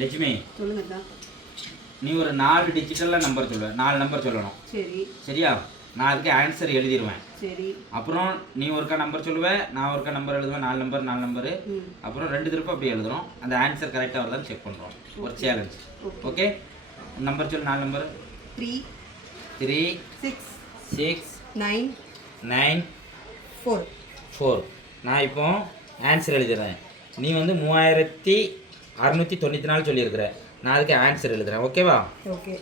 லட்சுமி சொல்லுங்கக்கா நீ ஒரு நாலு டிஜிட்டலில் நம்பர் சொல்லுவ நாலு நம்பர் சொல்லணும். சரி. சரியா? நான் அதுக்கு ஆன்சர் எழுதிடுவேன் சரி. அப்புறம் நீ ஒருக்கா நம்பர் சொல்லுவ நான் ஒருக்கா நம்பர் எழுதுவேன் நாலு நம்பர் நாலு நம்பரு அப்புறம் ரெண்டு திருப்பம் அப்படி எழுதுறோம். அந்த ஆன்சர் கரெக்டாக வருதான்னு செக் பண்ணுறோம் ஒரு சேலஞ்ச் ஓகே. நம்பர் சொல்லு நாலு number three three six six nine nine four four நான் இப்போ ஆன்சர் எழுதுறேன். நீ வந்து மூவாயிரத்தி அறநூற்றி தொண்ணூற்றி நாலு சொல்லியிருக்கிற நான் அதுக்கு ஆன்சர் எழுதுறேன். ஓகேவா ஓகே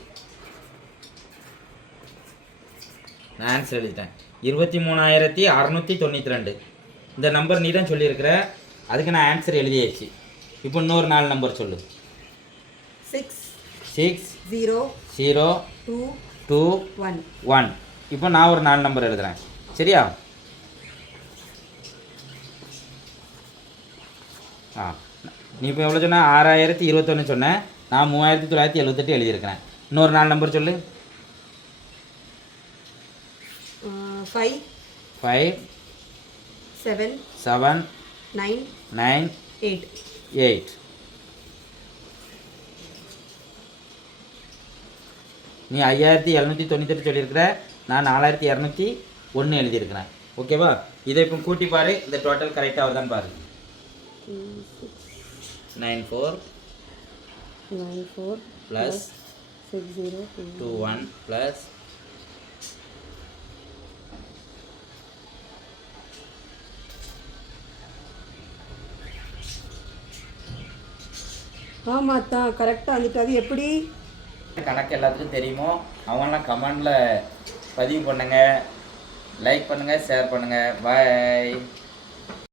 நான் ஆன்சர் எழுதிட்டேன். இருபத்தி மூணாயிரத்தி அறநூற்றி தொண்ணூற்றி ரெண்டு. இந்த நம்பர் நீ தான் சொல்லியிருக்கிற. அதுக்கு நான் ஆன்சர் எழுதியாச்சு. இப்போ இன்னொரு நாலு நம்பர் சொல்லு. Six six zero zero two two one one இப்போ நான் ஒரு நாலு நம்பர் எழுதுறேன். சரியா? ஆ. நீ இப்போ எவ்வளோ சொன்ன? ஆறாயிரத்தி இருபத்தொன்று சொன்னேன் நான் மூவாயிரத்தி தொள்ளாயிரத்தி எழுபத்தெட்டு எழுதியிருக்கிறேன். இன்னொரு நாலு நம்பர் சொல்லு. Five five seven seven nine nine eight eight நீ ஐயாயிரத்தி எழுநூற்றி தொண்ணூத்தெட்டு சொல்லியிருக்கிற. நான் நாலாயிரத்தி இரநூத்தி ஒன்று எழுதியிருக்கிறேன். ஓகேவா இதை இப்போ கூட்டி பாரு. இந்த டோட்டல் கரெக்டாக வருதான்னு பாரு. Nine four nine four plus six zero two one plus ஆமாம் தான் கரெக்டாக வந்துட்டு அது எப்படி? கணக்கு எல்லாத்துக்கும் தெரியுமோ? அவங்களாம் கமெண்டில் பதிவு பண்ணுங்க லைக் பண்ணுங்கள் ஷேர் பண்ணுங்கள் பாய்